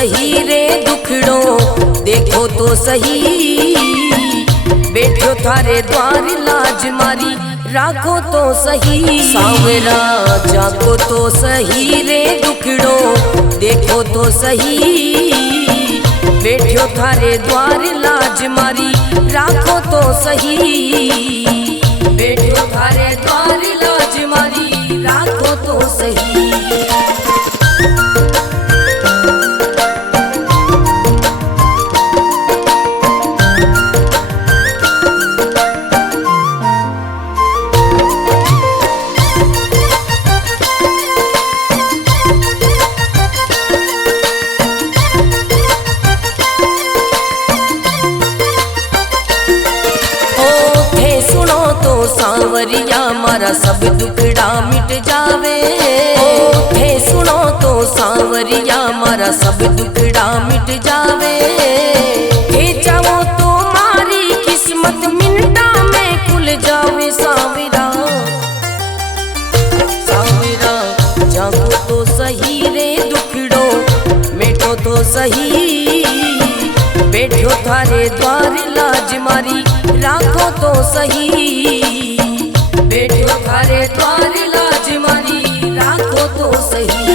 सही रे दुखड़ो देखो तो सही, बैठो थारे द्वार लाज मारी राखो तो सही। सांवरा जाको तो सही रे दुखड़ो देखो तो सही, बैठो थारे द्वार लाज मारी राखो तो सही, बैठो थारे द्वार लाज मारी राखो तो सही। सांवरिया मारा सब दुखड़ा मिट जावे, थे सुनो तो सांवरिया मारा सब दुखड़ा मिट जावे। थे चाहो तो मारी किस्मत मिनटा में खुल जावे। सांवरा सांवरा जागो तो सही रे दुखड़ो मेटो तो सही, बैठो थारे द्वार लाज मारी राखो तो सही, बैठो थारे द्वार लाज मारी राखो तो सही।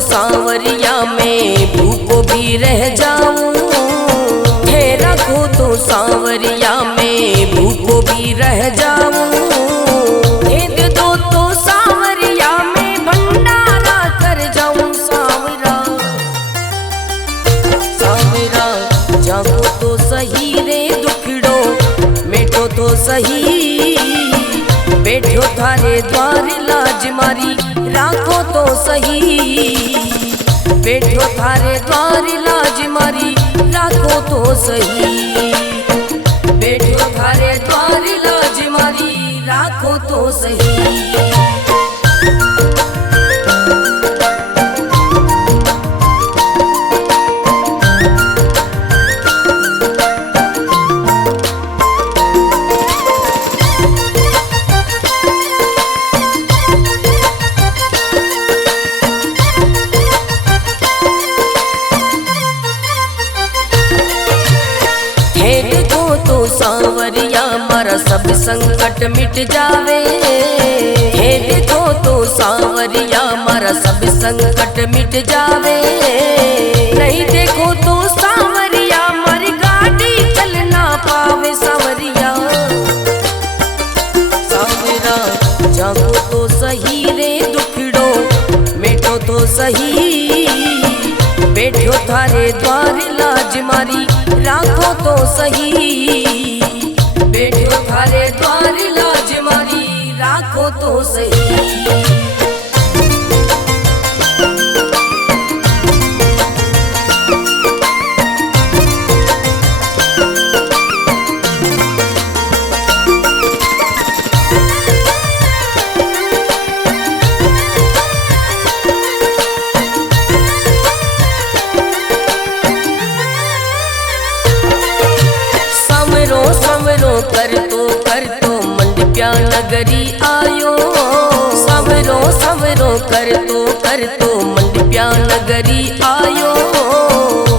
सांवरिया में भूखो भी रह जाऊं, थे रखो तो सांवरिया में भूखो भी रह जाऊं। दे दो तो सांवरिया में भंडारा कर जाऊं। सांवरा सांवरा जागो तो सही रे दुखड़ो मेटो तो सही, बैठो थारे द्वार लाज मारी राखो तो सही, बैठो थारे द्वार लाज मारी राखो तो सही, बैठो थारे द्वार लाज मारी राखो तो सही। सांवरिया मारा सब संकट मिट जावे, हे देखो तो सांवरिया मारा सब संकट मिट जावे। नहीं देखो तो सांवरिया मारी गाड़ी चल ना पावे। सांवरिया सांवरा जागो तो सही रे दुखड़ो मेटो तो सही, बैठो थारे द्वार लाज मारी राखो तो सही, बैठो थारे द्वार लाज मारी राखो तो सही। कर तो मंडप्या नगरी आयो। सवरो सवरो कर तो मंडप्या नगरी आयो।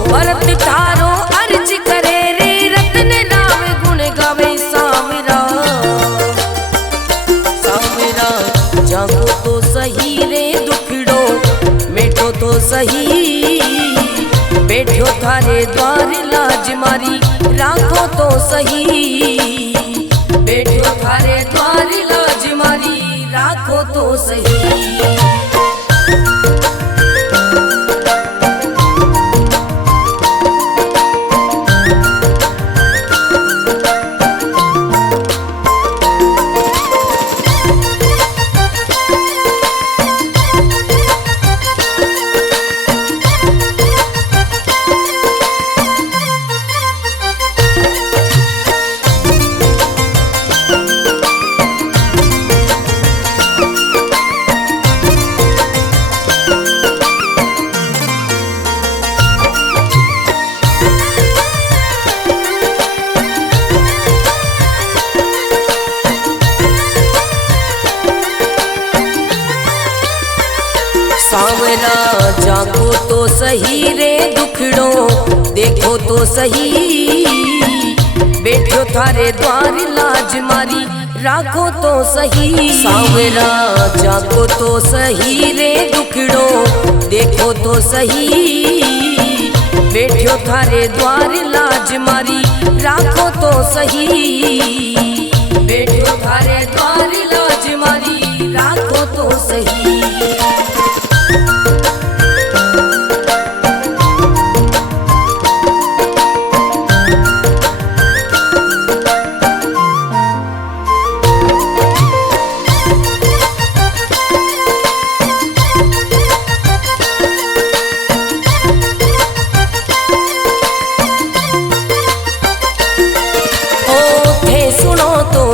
भरत थारो अर्ज करे रे रत्न नाम गुण गावे। सांवरा सांवरा जागो तो सही रे दुखड़ो मेटो तो सही, बैठो थारे द्वार लाज मारी राखो तो सही, बैठो थारे द्वार लाज मारी राखो तो सही। सांवरा जाको तो सही रे दुखड़ो देखो तो सही, बैठो थारे द्वार लाज मारी राखो तो सही। सांवरा जाको तो सही रे दुखड़ो देखो तो सही, बैठो थारे द्वार लाज मारी राखो तो सही, बैठो थारे द्वार लाज मारी राखो तो सही।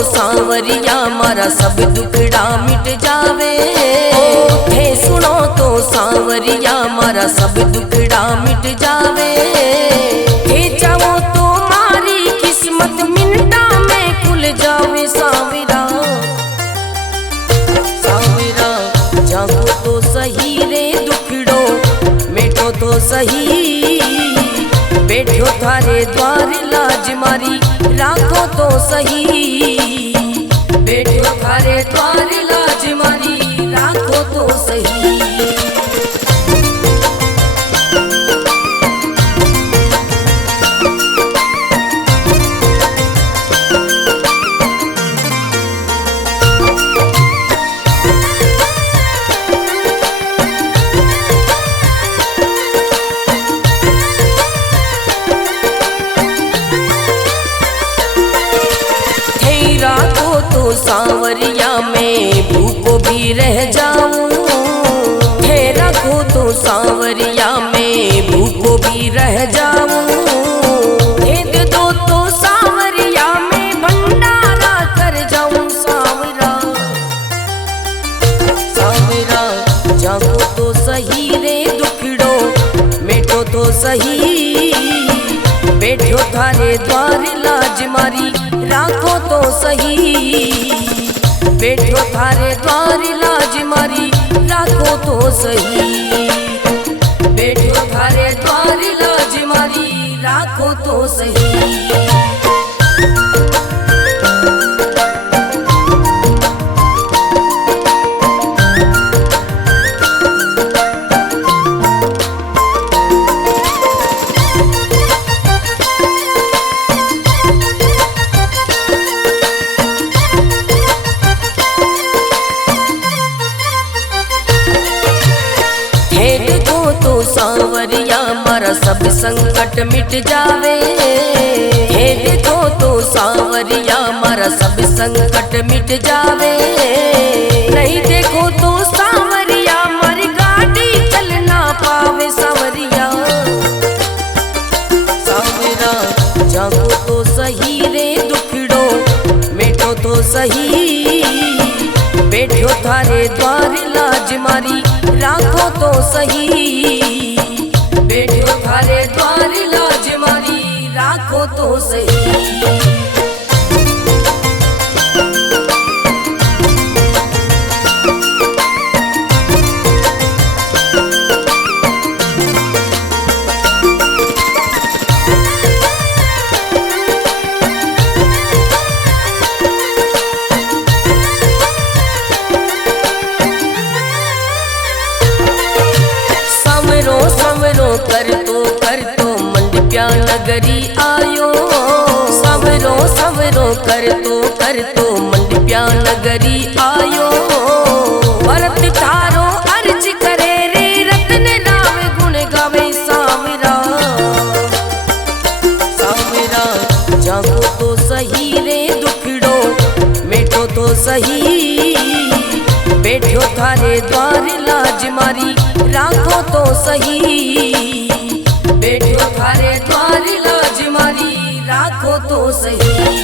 सांवरिया मारा सब दुखड़ा मिट जावे, थे सुनो तो सांवरिया मारा सब दुखड़ा मिट जावे, थे चाहो तो मारी किस्मत मिनटा में खुल जावे। सांवरा सांवरा जागो तो सही रे दुखड़ो मेटो तो सही, बैठो थारे द्वार लाज मारी राखो तो सही, बैठो थारे द्वार लाज मारी राखो तो सही। सांवरिया में भूखो भी रह जाऊं, थे रखो तो सांवरिया में भूखो भी रह जाऊं, दे दो तो सांवरिया में भंडारा कर जाऊं। सांवरा सांवरा जागो तो सही रे दुखड़ो मेटो तो सही, बैठो थारे द्वार लाज मारी राखो तो सही, बैठो थारे द्वार लाज मारी राखो तो सही, बैठो थारे द्वार लाज मारी राखो तो सही। सांवरिया मारा सब संकट मिट जावे, हे देखो तो सांवरिया मारा सब संकट मिट जावे, नहीं देखो तो सांवरिया मारी गाड़ी चल ना पावे। सांवरिया सांवरा जागो तो सही रे दुखड़ो मेटो तो सही, बैठो थारे द्वार लाज मारी राखो तो सही, बैठो थारे द्वार लाज मारी राखो तो सही। कर तो मंडप्या नगरी आयो, सवरो सवरो कर तो मंडप्या नगरी आयो, भरत थारो अर्ज करे रे रत्न राम गुण गावे। सांवरा सांवरा जागो तो सही रे दुखड़ो मेटो तो सही, बैठो थारे द्वार लाज मारी राखो तो सही, बैठो थारे द्वार लाज मारी राखो तो सही।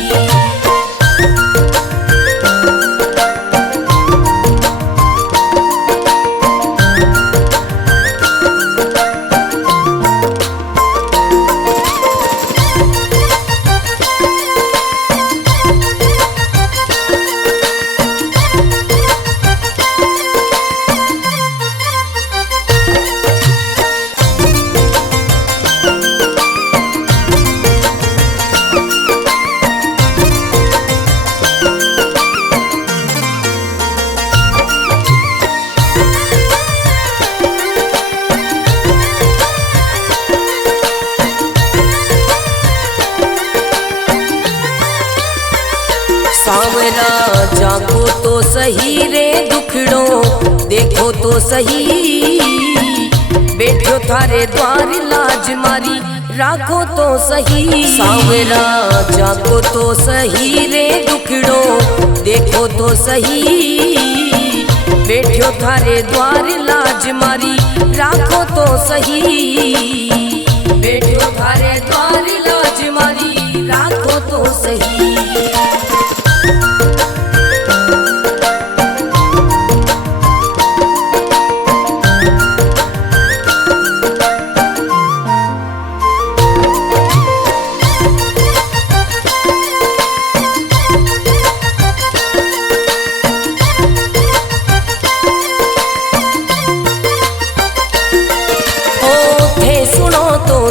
सही रे दुखड़ो देखो तो सही, बैठो थारे द्वार लाज मारी राखो तो सही। सांवरा जागो तो सही रे दुखड़ो देखो तो सही, बैठो थारे द्वार लाज मारी राखो तो सही। बैठो थारे द्वार लाज मारी राखो तो सही।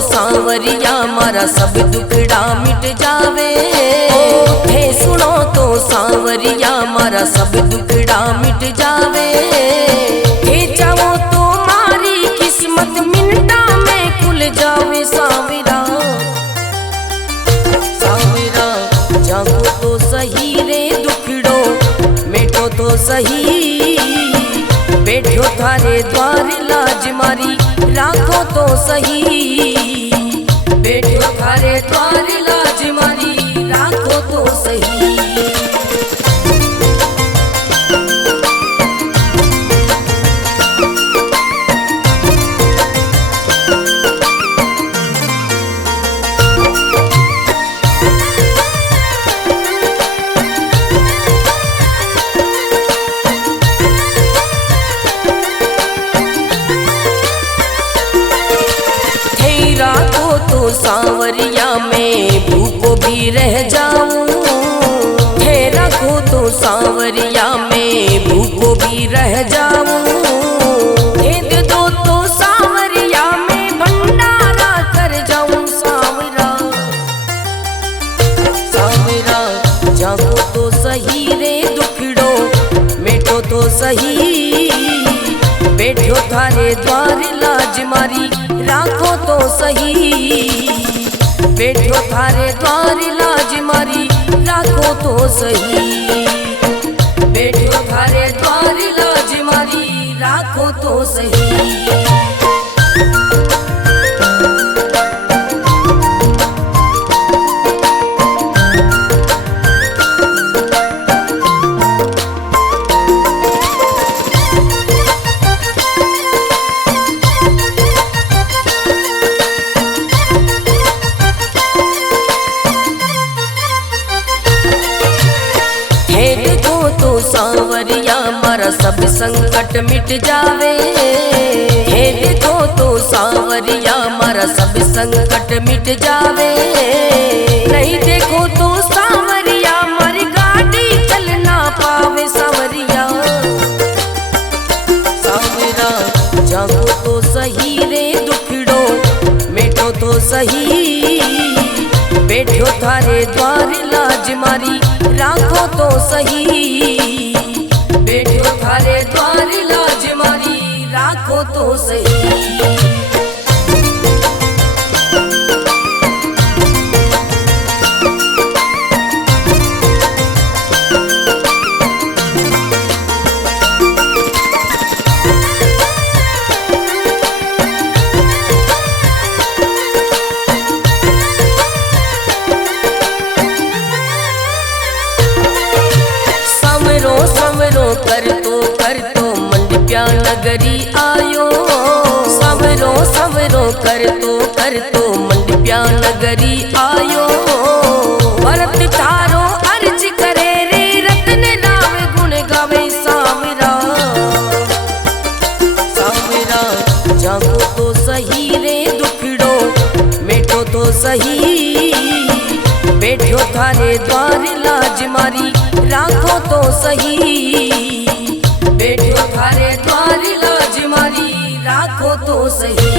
सांवरिया मारा सब दुखड़ा मिट जावे, थे सुनो तो सांवरिया मारा सब दुखड़ा मिट जावे। थे चाहो तो मारी किस्मत मिनटा में खुल जावे। सांवरा सांवरा जागो तो सही रे दुखड़ो मिटो तो सही, बैठो थारे द्वार लाज मारी राखो तो सही। बैठो थारे द्वार लाज मारी राखो तो सही। सांवरिया में भूखो भी रह जाऊं, थे रखो तो सांवरिया में भूखो भी रह जाऊं। दे दो तो सांवरिया में भंडारा कर जाऊं। सांवरा सांवरा जागो तो सही रे दुखड़ो मिटो तो सही, बैठो थारे द्वार लाज मारी राखो तो सही। बैठो थारे द्वार लाज मारी राखो तो सही। बैठो थारे द्वार लाज मारी राखो तो सही। सांवरिया मारा सब संकट मिट जावे। हे देखो तो सांवरिया मारा सब संकट मिट जावे। नहीं देखो तो सांवरिया मारी गाड़ी चल ना पावे। सांवरिया सांवरा जागो तो सही रे दुखड़ो मिटो तो सही, बैठो थारे द्वार लाज मारी राखो तो सही। बैठो थारे द्वार लाज मारी राखो तो सही। कर तो मंडप्या नगरी आयो। सवरो सवरो कर तो मंडप्या नगरी आयो। भरत थारो अर्ज करे रे रत्न नाम गुण गावे। सांवरा सांवरा जागो तो सही रे दुखड़ो मिटो तो सही, बैठो थारे द्वार लाज मारी राखो तो सही। बैठो थारे द्वार लाज मारी राखो तो सही।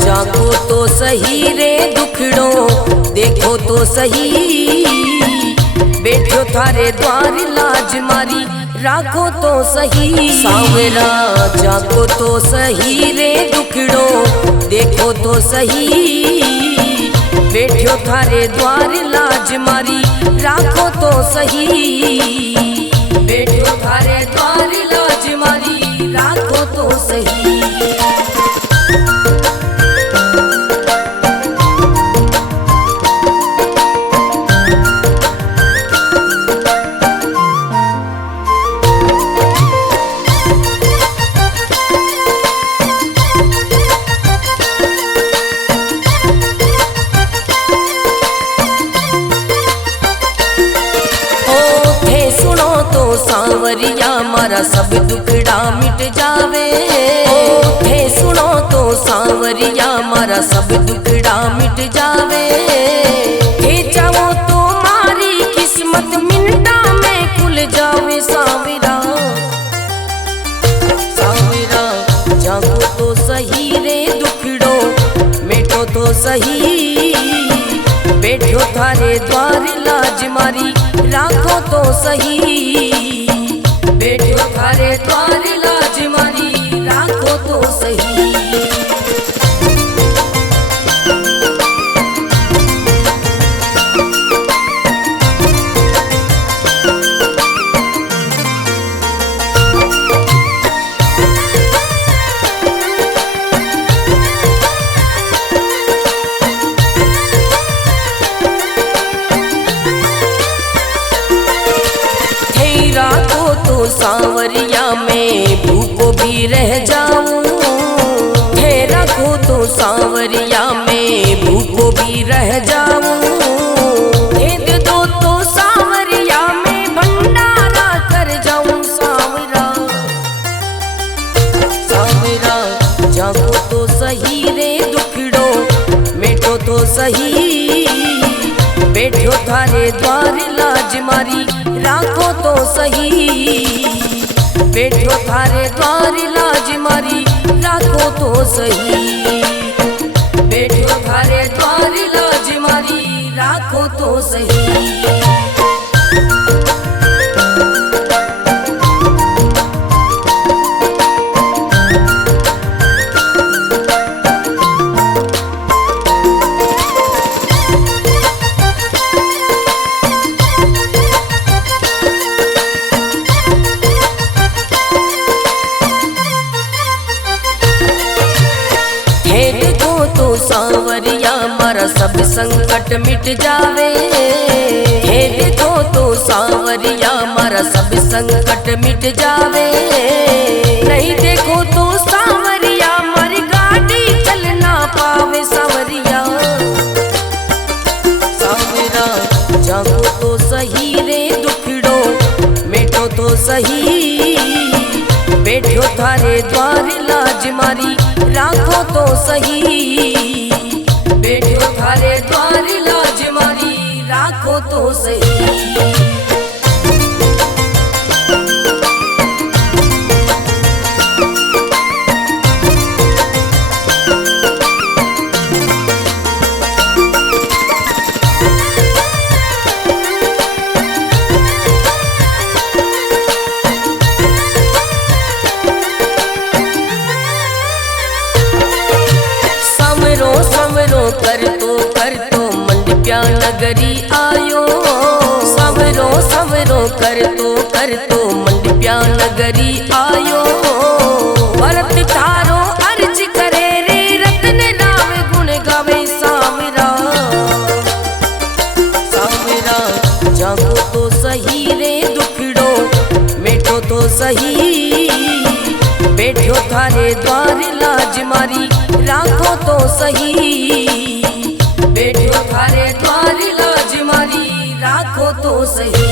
जागो तो सही रे दुखड़ो देखो तो सही, बैठो थारे द्वार लाज मारी राखो तो सही। सांवरा जागो तो सही रे दुखड़ो देखो तो सही, बैठो थारे द्वार लाज मारी राखो तो सही, बैठो थारे द्वार लाज मारी राखो तो सही। सांवरिया मारा सब दुखड़ा मिट जावे, थे सुनो तो सांवरिया मारा सब दुखड़ा मिट जावे, थे चाहो तो मारी किस्मत मिनटा में खुल जावे। सांवरा सांवरा जागो तो सही रे दुखड़ो मिटो तो सही, बैठो थारे द्वार लाज मारी राखो तो सही, बैठो थारे द्वार लाज मारी राखो तो सही। सांवरिया में भूखो भी रह जाऊं, थे रखो तो सांवरिया में भूखो भी रह जाऊं, भेद दो तो सांवरिया में भंडारा कर जाऊं। सांवरा सांवरा जागो तो सही रे दुखड़ो मिटो तो सही, बैठो थारे द्वार लाज मारी राखो तो सही, बैठो थारे द्वार लाज मारी राखो तो सही, बैठो थारे द्वार लाज मारी राखो तो सही। सांवरिया मारा सब संकट मिट जावे, हे देखो तो सांवरिया मारा सब संकट मिट जावे, नहीं देखो तो सांवरिया मारी गाड़ी चल ना पावे। सांवरिया सांवरा जागो तो सही रे दुखड़ो मिटो तो सही, बैठो थारे द्वार लाज मारी राखो तो सही, बैठो थारे द्वार लाज मारी राखो तो सही। कर तो मंडप्या नगरी आयो, सवरो सवरो कर तो मंडप्या नगरी आयो, भरत थारो अर्ज करे रे रतन राम गुण गावे। सांवरा सांवरा जागो तो सही रे दुखड़ो मिटो तो सही, बैठो थारे द्वार लाज मारी राखो तो सही, बैठो थारे द्वार लाज मारी राखो तो सही।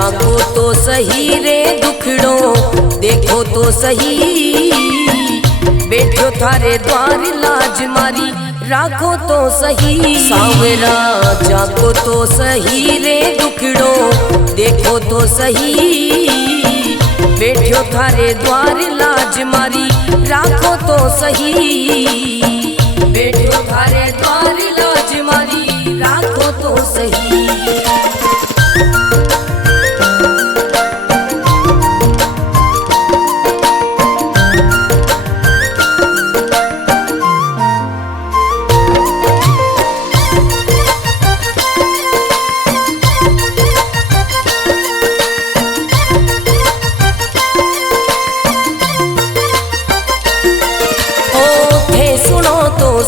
जाको तो सही रे दुखड़ो देखो तो सही, बैठो थारे द्वार लाज मारी राखो तो सही। सांवरा जाको तो सही रे दुखड़ो देखो तो सही, बैठो थारे द्वार लाज मारी राखो तो सही, बैठो थारे द्वार लाज मारी राखो तो सही।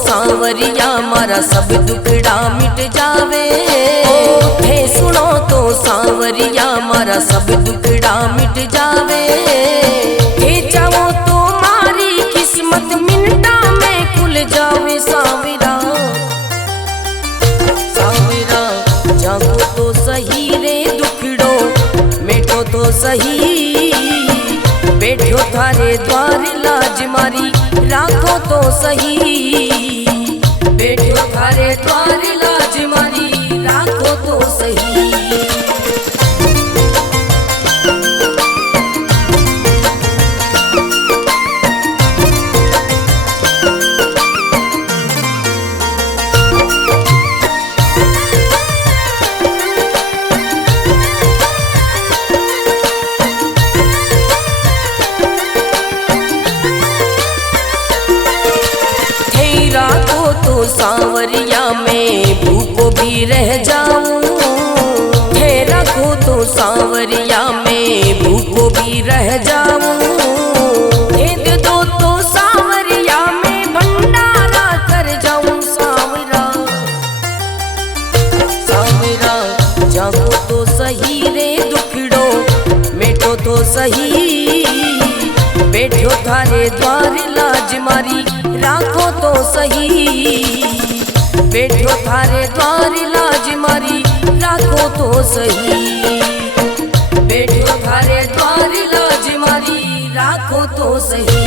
सांवरिया मारा सब दुखड़ा मिट जावे, थे सुनो तो सांवरिया मारा सब दुखड़ा मिट जावे, थे चाहो तो मारी किस्मत मिनटा में खुल जावे। सांवरा सांवरा जागो तो सही रे दुखड़ो मिटो तो सही, बैठो थारे द्वार लाज मारी राखो तो सही, बैठो थारे द्वार लाज मारी राखो तो सही। सांवरिया में भूखो भी रह जाऊं, थे रखो तो सांवरिया में भूखो भी रह जाऊं, दे दो तो सांवरिया में भंडारा कर जाऊं। सांवरा सांवरा जागो तो सही रे दुखड़ो मिटो तो सही, बैठो थारे द्वार लाज मारी राखो तो सही, बैठो थारे द्वार लाज मारी राखो तो सही, बैठो थारे द्वार लाज मारी राखो तो सही।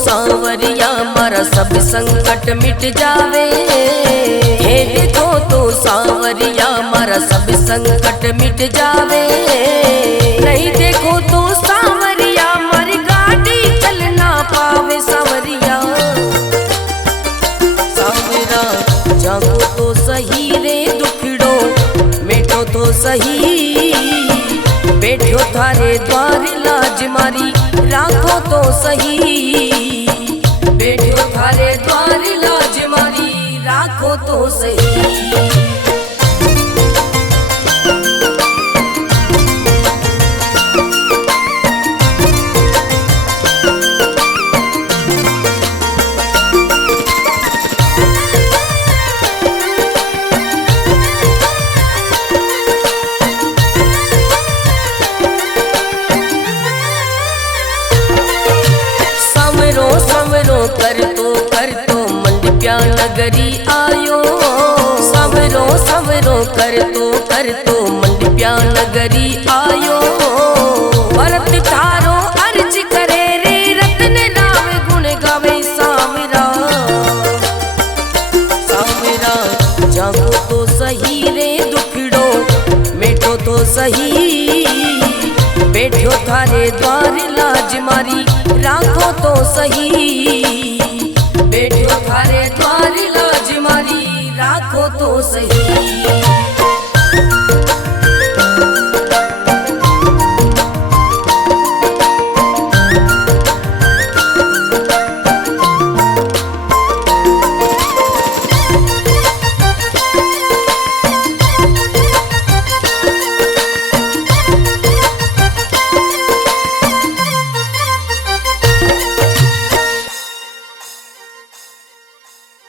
सांवरिया मारा सब संकट मिट जावे, हे देखो तो सांवरिया मारा सब संकट मिट जावे, नहीं देखो तो सांवरिया मारी गाड़ी चल ना पावे। सांवरिया सांवरा जागो तो सही रे दुखड़ो मिटो तो सही, बैठो थारे द्वार लाज मारी राखो तो सही, बैठो थारे द्वार लाज मारी राखो तो सही। कर तो मंडप्या नगरी आयो, सवरो सवरो कर तो मंडप्या नगरी आयो, भरत थारो अर्ज करे रे रत्न नाम गुण गावे। सांवरा सांवरा जागो तो सही रे दुखड़ो मिटो तो सही, बैठो थारे द्वार लाज मारी राखो तो सही,